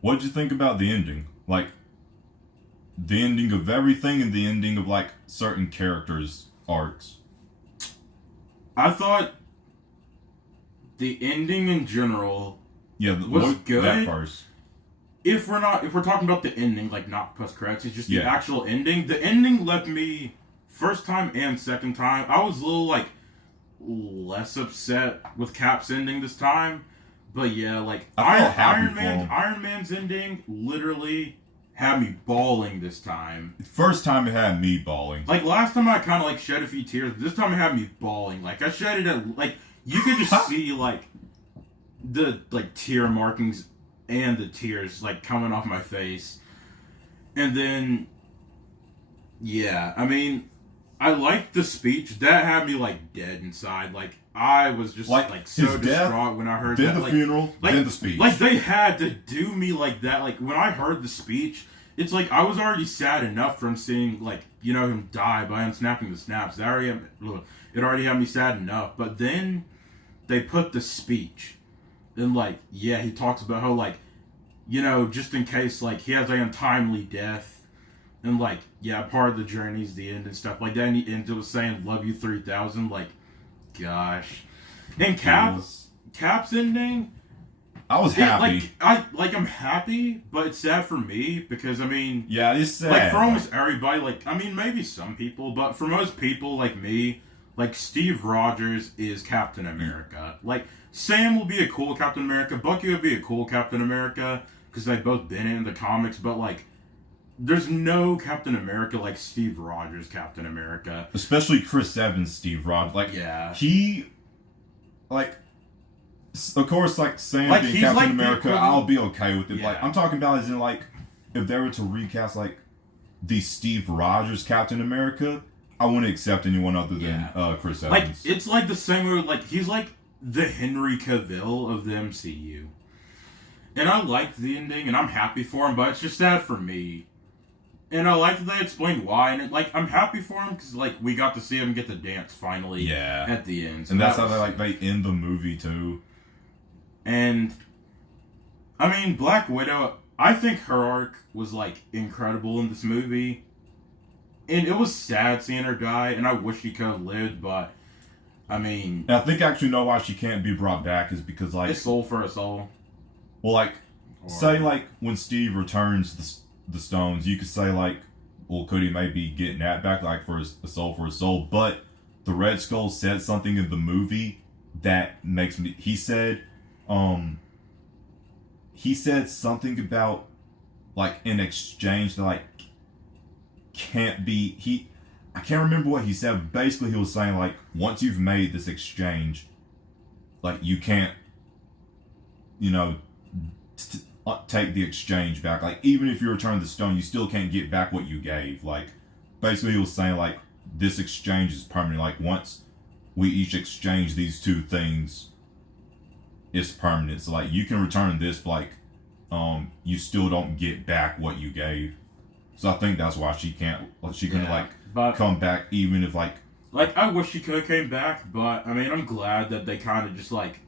What'd you think about the ending? Like, the ending of everything and the ending of, like, certain characters' arcs. I thought the ending in general was good. That first. If we're talking about the ending, like, not post credits, it's just the actual ending. The ending left me, first time and second time, I was a little, like, less upset with Cap's ending this time. But yeah, like, Iron Man's ending literally had me bawling this time. First time it had me bawling. Like, last time I kind of, like, shed a few tears. This time it had me bawling. Like, I shed it at, like, you could just see, like, the, like, tear markings and the tears, like, coming off my face. And then, yeah, I mean, I liked the speech. That had me, like, dead inside. Like, I was just, like so distraught when I heard that. Then the funeral, then the speech. Like, they had to do me like that. Like, when I heard the speech, it's like I was already sad enough from seeing, like, you know, him die by unsnapping the snaps. It already had me sad enough. But then they put the speech. And, like, yeah, he talks about how, like, you know, just in case, like, he has an untimely death. And, like, yeah, part of the journey's the end and stuff like that. And he ended with saying, love you 3000. Like, gosh. And Cap's ending, I was happy. I'm happy, but it's sad for me because, I mean, yeah, it's sad. Like, for almost everybody, like, I mean, maybe some people, but for most people like me, like, Steve Rogers is Captain America. Like, Sam will be a cool Captain America, Bucky will be a cool Captain America because they've both been in the comics, but, like, there's no Captain America like Steve Rogers Captain America. Especially Chris Evans Steve Rogers. Like, yeah. He, like, of course, like, Sam like, being Captain like America, I'll be okay with it. Yeah. Like, I'm talking about as in, like, if they were to recast, like, the Steve Rogers Captain America, I wouldn't accept anyone other than Chris Evans. Like, it's like the same way, like, he's like the Henry Cavill of the MCU. And I liked the ending, and I'm happy for him, but it's just sad for me. And I like that they explained why, and I'm happy for him because, like, we got to see him get the dance finally at the end. So and that's how they end the movie too. And I mean, Black Widow, I think her arc was, like, incredible in this movie. And it was sad seeing her die, and I wish she could have lived, but I mean, and I think I actually know why she can't be brought back is because, like, it's soul for a soul. Well, like, say, like, when Steve returns the stones, you could say, like, well, could he maybe get Nat back, like, for a soul for a soul? But the Red Skull said something in the movie that makes me. He said something about, like, an exchange that, like, can't be. I can't remember what he said. But basically, he was saying, like, once you've made this exchange, like, you can't, you know, take the exchange back. Like, even if you return the stone, you still can't get back what you gave. Like, basically he was saying, like, this exchange is permanent. Like once we each exchange these two things, it's permanent. So like you can return this, but like you still don't get back what you gave. So I think that's why she can't. She can but come back even if like. Like I wish she could have came back, but I mean I'm glad that they kind of just like.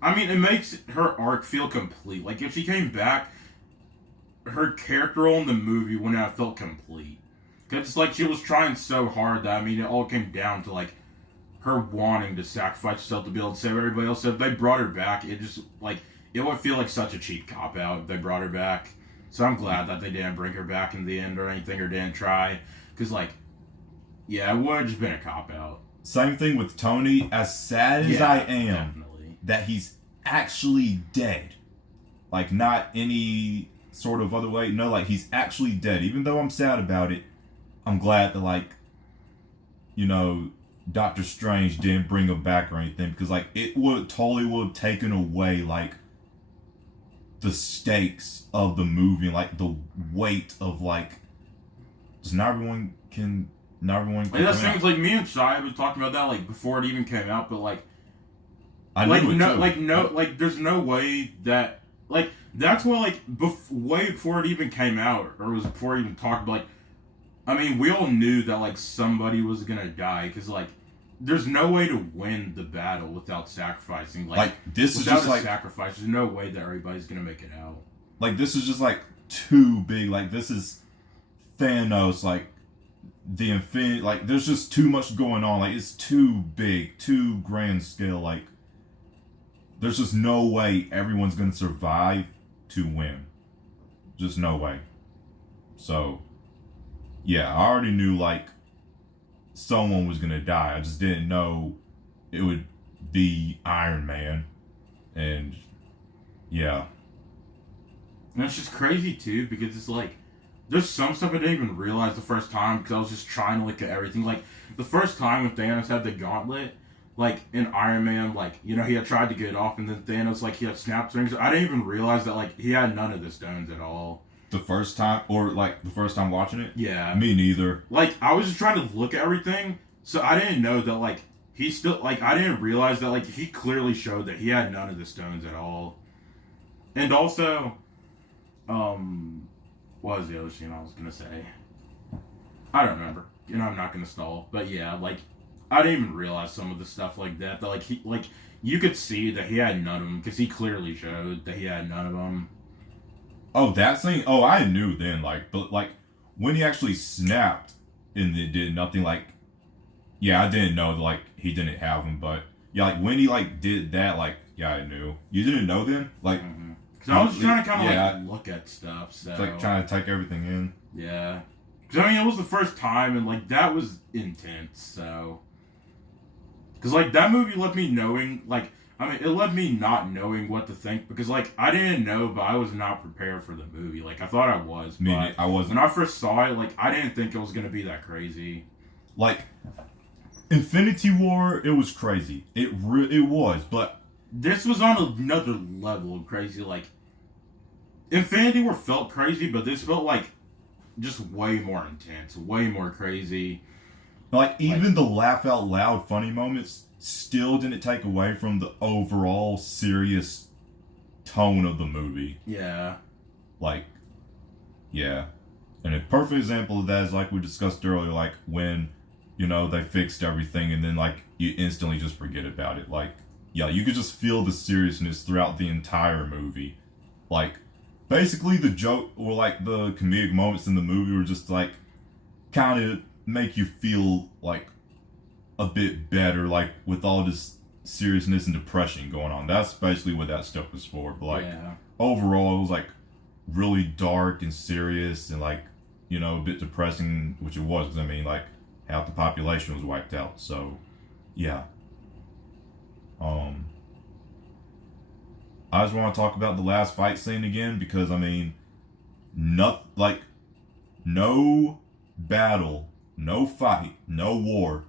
I mean it makes her arc feel complete. Like if she came back, her character role in the movie wouldn't have felt complete. Cause it's like she was trying so hard that I mean it all came down to like her wanting to sacrifice herself to be able to save everybody else. So if they brought her back, it just like it would feel like such a cheap cop out if they brought her back. So I'm glad that they didn't bring her back in the end or anything, or didn't try. Cause like, yeah, it would have just been a cop out. Same thing with Tony. As sad as I am definitely. that he's actually dead, like not any sort of other way. No, like he's actually dead. Even though I'm sad about it, I'm glad that like, you know, Doctor Strange didn't bring him back or anything, because like it would have taken away like the stakes of the movie, like the weight of like just not everyone can Like that's things like me and Shia was talking about that like before it even came out, but like I like knew it no too. like there's no way that like that's why like way before it even came out or was before it even talked about, like I mean we all knew that like somebody was gonna die, because like there's no way to win the battle without sacrificing. Like this is without just a like sacrifice, there's no way that everybody's gonna make it out. like this is just like too big. Like this is Thanos, like the infinity. Like there's just too much going on. Like it's too big, too grand scale. Like there's just no way everyone's gonna survive to win. Just no way. So yeah, I already knew like someone was gonna die. I just didn't know it would be Iron Man. And yeah. And it's just crazy too, because it's like there's some stuff I didn't even realize the first time, because I was just trying to look at everything. Like the first time when Thanos had the gauntlet, like in Iron Man, like you know he had tried to get it off, and then Thanos like he had snapped rings. I didn't even realize that like he had none of the stones at all. The first time, or like the first time watching it? Yeah. Me neither. Like I was just trying to look at everything, so I didn't know that like he still like I didn't realize that like he clearly showed that he had none of the stones at all. And also, what was the other scene I was gonna say? I don't remember. You know, I'm not gonna stall. But yeah, like I didn't even realize some of the stuff like that. That like he like you could see that he had none of them, because he clearly showed that he had none of them. Oh, that thing? Oh, I knew then, like, but, like, when he actually snapped and it did nothing, like, yeah, I didn't know, like, he didn't have him, but, yeah, like, when he, like, did that, like, yeah, I knew. You didn't know then? Like, Because I was just trying to kind of, yeah, like, look at stuff, so. It's, like, trying to take everything in. Yeah. Because, I mean, it was the first time, and, like, that was intense, so. Because, like, that movie left me knowing, like, I mean, it left me not knowing what to think, because, like, I didn't know, but I was not prepared for the movie. Like, I thought I was, but I wasn't. When I first saw it, like, I didn't think it was going to be that crazy. Like, Infinity War, it was crazy. It was, but... This was on another level of crazy. Like, Infinity War felt crazy, but this felt, like, just way more intense, way more crazy. Like, even the laugh out loud funny moments still didn't take away from the overall serious tone of the movie. Yeah. Like, yeah. And a perfect example of that is like we discussed earlier, like when, you know, they fixed everything and then like you instantly just forget about it. Like, yeah, you could just feel the seriousness throughout the entire movie. Like, basically the joke or like the comedic moments in the movie were just like kind of make you feel like a bit better, like with all this seriousness and depression going on. That's basically what that stuff was for. But like overall, it was like really dark and serious and like, you know, a bit depressing, which it was. 'Cause I mean, like half the population was wiped out. So yeah. I just want to talk about the last fight scene again because I mean, no battle, no fight, no war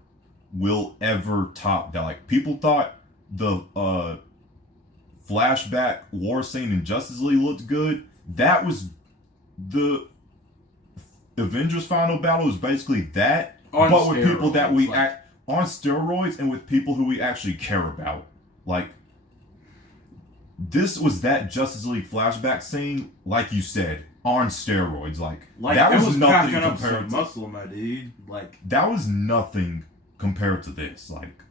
will ever top that. Like, people thought the flashback war scene in Justice League looked good. That was the Avengers final battle, was basically that but with people that we like, on steroids and with people who we actually care about. Like, this was that Justice League flashback scene, like you said, on steroids. Like that was nothing compared to muscle, my dude. Like, that was nothing compared to this. Like,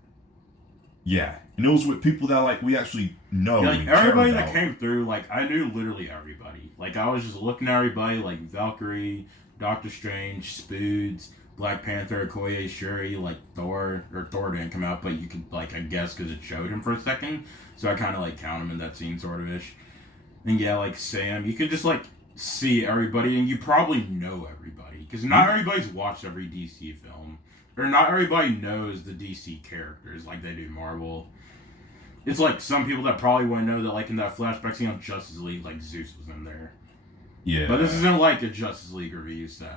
yeah, and it was with people that like we actually know. Yeah, like everybody that came through, like I knew literally everybody. Like I was just looking at everybody, like Valkyrie, Doctor Strange, Spoods, Black Panther, Okoye, Shuri, like Thor didn't come out, but you could like I guess because it showed him for a second, so I kind of like count him in that scene sort of ish. And yeah, like Sam, you could just like see everybody, and you probably know everybody because not everybody's watched every DC film, or not everybody knows the DC characters like they do Marvel. It's like some people that probably wouldn't know that, like in that flashback scene on Justice League, like Zeus was in there. Yeah, but this isn't like a Justice League review, so.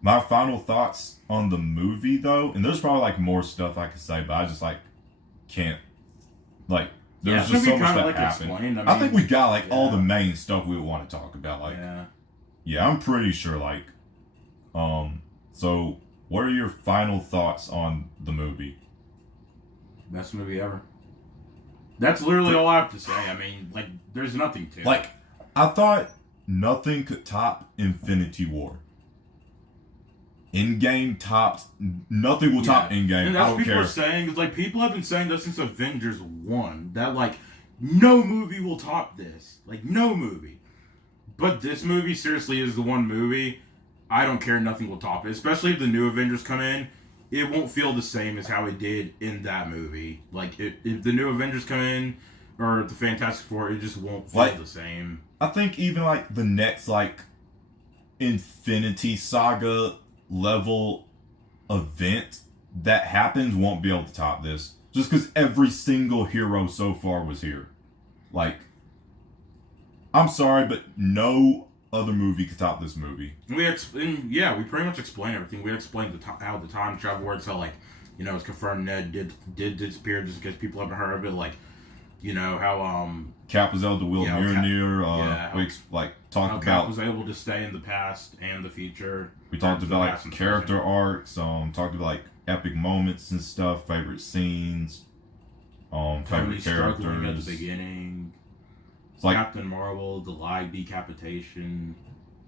My final thoughts on the movie though, and there's probably like more stuff I could say, but I just like can't. Like, there's just so much that happened. I think we got like all the main stuff we want to talk about. Like, yeah, I'm pretty sure. Like, so what are your final thoughts on the movie? Best movie ever. That's literally all I have to say. I mean, like, there's nothing to it. Like, I thought nothing could top Infinity War. Endgame topped. Nothing will top Endgame. And that's I don't what people care. are saying. It's like people have been saying that since Avengers 1. That like no movie will top this. Like no movie. But this movie seriously is the one movie. I don't care. Nothing will top it. Especially if the new Avengers come in. It won't feel the same as how it did in that movie. Like if the new Avengers come in or the Fantastic Four, it just won't feel the same. I think even like the next like Infinity Saga level event that happens won't be able to top this, just because every single hero so far was here. Like, I'm sorry, but no other movie could top this movie. We pretty much explained everything. We explained how the time travel works, how like, you know, it's confirmed Ned did disappear just in case people haven't heard of it. Like, you know how Cap was able to wield Mjolnir. We talked about Cap was able to stay in the past and the future. We talked about like character arcs. Talked about like epic moments and stuff. Favorite scenes. Favorite characters at the beginning. It's like Captain Marvel, the live decapitation.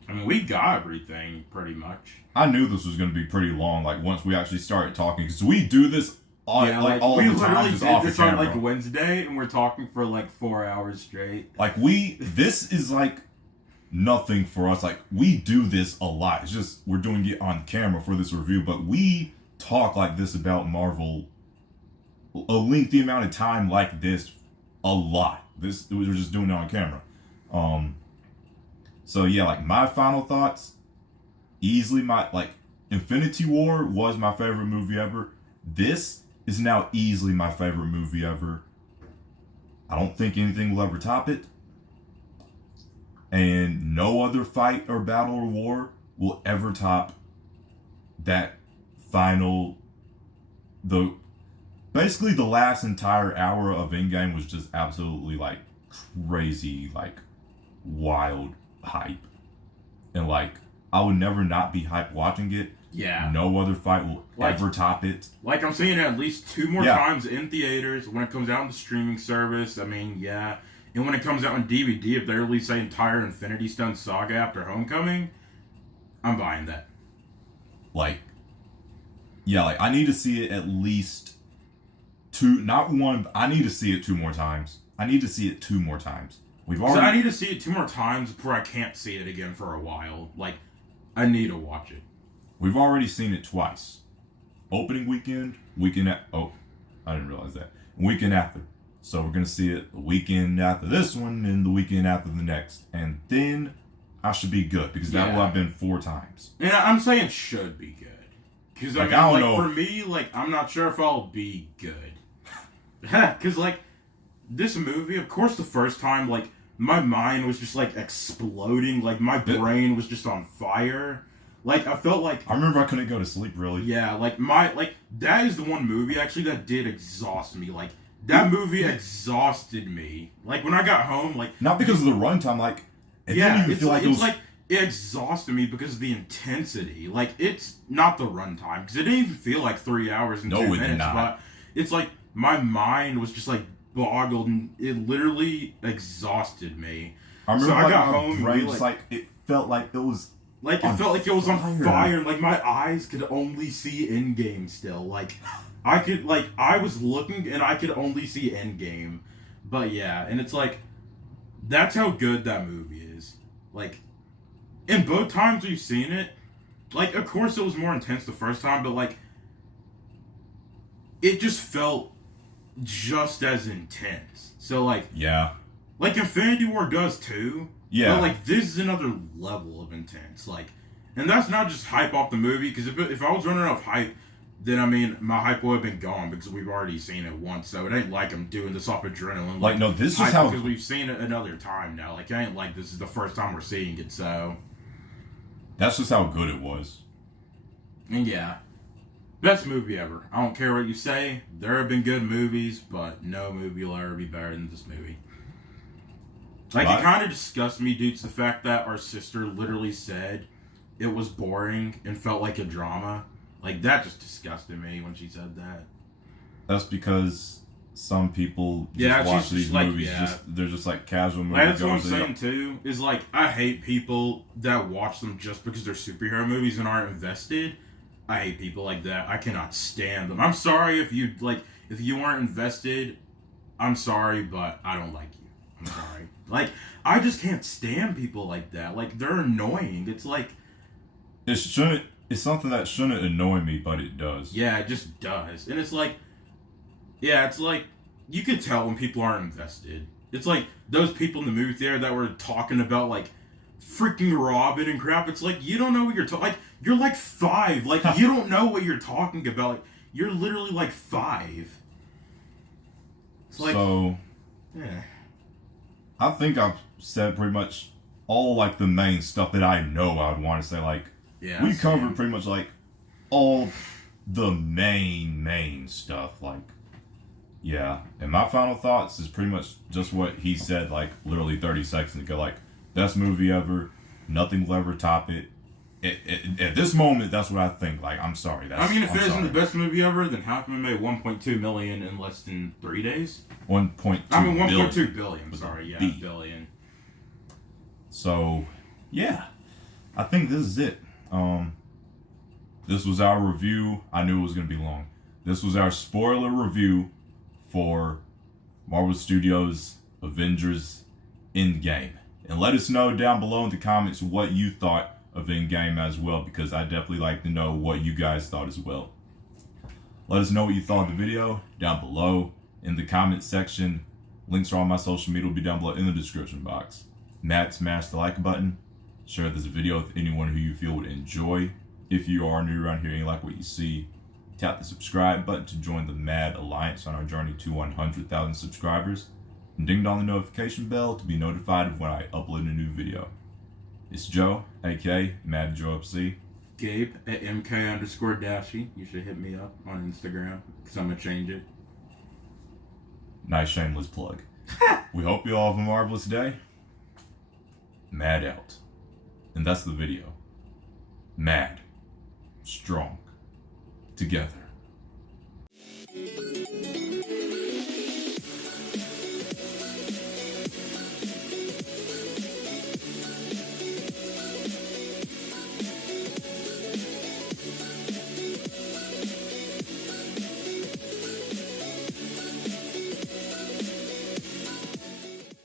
I mean, we got everything pretty much. I knew this was going to be pretty long. Like once we actually started talking, because we do this. All the time, just off the camera. We literally did this on like Wednesday, and we're talking for like 4 hours straight. Like this is like nothing for us. Like we do this a lot. It's just we're doing it on camera for this review, but we talk like this about Marvel a lengthy amount of time like this a lot. We're just doing it on camera. So yeah, like my final thoughts. Easily Infinity War was my favorite movie ever. This is now easily my favorite movie ever. I don't think anything will ever top it. And no other fight or battle or war will ever top that final... Basically, the last entire hour of Endgame was just absolutely, like, crazy, like, wild hype. And, like, I would never not be hyped watching it. Yeah. No other fight will ever top it. Like, I'm seeing it at least 2 more times in theaters. When it comes out on the streaming service, I mean, yeah. And when it comes out on DVD, if they release the entire Infinity Stone saga after Homecoming, I'm buying that. Like, yeah, like, I need to see it at least 2, not 1, I need to see it 2 more times. I need to see it 2 more times. I need to see it 2 more times before I can't see it again for a while. Like, I need to watch it. We've already seen it twice. Opening weekend, I didn't realize that. Weekend after. So we're going to see it the weekend after this one and the weekend after the next. And then I should be good because that will have been 4 times. And I'm saying should be good. Because I don't know. For me, like, I'm not sure if I'll be good. Because, like, this movie, of course, the first time, like, my mind was just, like, exploding. Like, my brain was just on fire. Like, I felt like... I remember I couldn't go to sleep, really. Yeah, that is the one movie, actually, that did exhaust me. Like, that movie exhausted me. Like, when I got home, like... Not because of the runtime, like... It didn't even feel like it was... it exhausted me because of the intensity. Like, it's not the runtime, because it didn't even feel like 3 hours and 2 No, it minutes. did not. But it's like my mind was just like boggled, and it literally exhausted me. I remember I like, got my home and brain we, just, like, it felt like it was Like, on it felt like it was on fire. fire. Like, my eyes could only see Endgame still. Like, I was looking and I could only see Endgame. But yeah, and it's like, that's how good that movie is. Like, in both times we've seen it, like, of course it was more intense the first time, but like, it just felt just as intense. So, like, Yeah. like Infinity War does too. Yeah. But, like, this is another level of intense. Like, and that's not just hype off the movie, because if I was running off hype, then, I mean, my hype would have been gone, because we've already seen it once, so it ain't like I'm doing this off adrenaline. Like, no, this is hype how... because we've seen it another time now. Like, it ain't like this is the first time we're seeing it, so... That's just how good it was. And yeah. Best movie ever. I don't care what you say. There have been good movies, but no movie will ever be better than this movie. Like, What? it kind of disgusts me due to the fact that our sister literally said it was boring and felt like a drama. Like, that just disgusted me when she said that. That's because some people just Yeah, watch she's these just like, movies. yeah. They're just like casual movie Like, that's what I'm goers. saying, too, is, like, I hate people that watch them just because they're superhero movies and aren't invested. I hate people like that. I cannot stand them. I'm sorry if you aren't invested. I'm sorry, but I don't like you. I'm sorry. Like, I just can't stand people like that. Like, they're annoying. It's like... It's something that shouldn't annoy me, but it does. Yeah, it just does. And it's like... Yeah, it's like... You could tell when people aren't invested. It's like those people in the movie theater that were talking about, like, freaking Robin and crap. It's like, you don't know what you're talking... Like, you're like 5. Like, you don't know what you're talking about. Like, you're literally like 5. It's like... So... Yeah. I think I've said pretty much all, like, the main stuff that I know I would want to say. Like, Yeah, we same. covered pretty much, like, all the main stuff. Like, yeah. And my final thoughts is pretty much just what he said, like, literally 30 seconds ago. Like, best movie ever. Nothing will ever top it. At this moment, that's what I think. Like, I'm sorry. I mean, if it isn't the best movie ever, then how come it made $1.2 million in less than 3 days? 1.2 I mean, billion. 1.2 billion. Sorry, yeah, B. billion. So, yeah. I think this is it. This was our review. I knew it was going to be long. This was our spoiler review for Marvel Studios' Avengers Endgame. And let us know down below in the comments what you thought of Endgame as well, because I definitely like to know what you guys thought as well. Let us know what you thought of the video down below in the comment section. Links for all my social media will be down below in the description box. Smash the like button. Share this video with anyone who you feel would enjoy. If you are new around here and you like what you see, tap the subscribe button to join the Mad Alliance on our journey to 100,000 subscribers. And ding dong the notification bell to be notified of when I upload a new video. It's Joe, aka Mad Joe FC. Gabe at MK_Dashy. You should hit me up on Instagram, because I'm going to change it. Nice shameless plug. We hope you all have a marvelous day. Mad out. And that's the video. Mad. Strong. Together.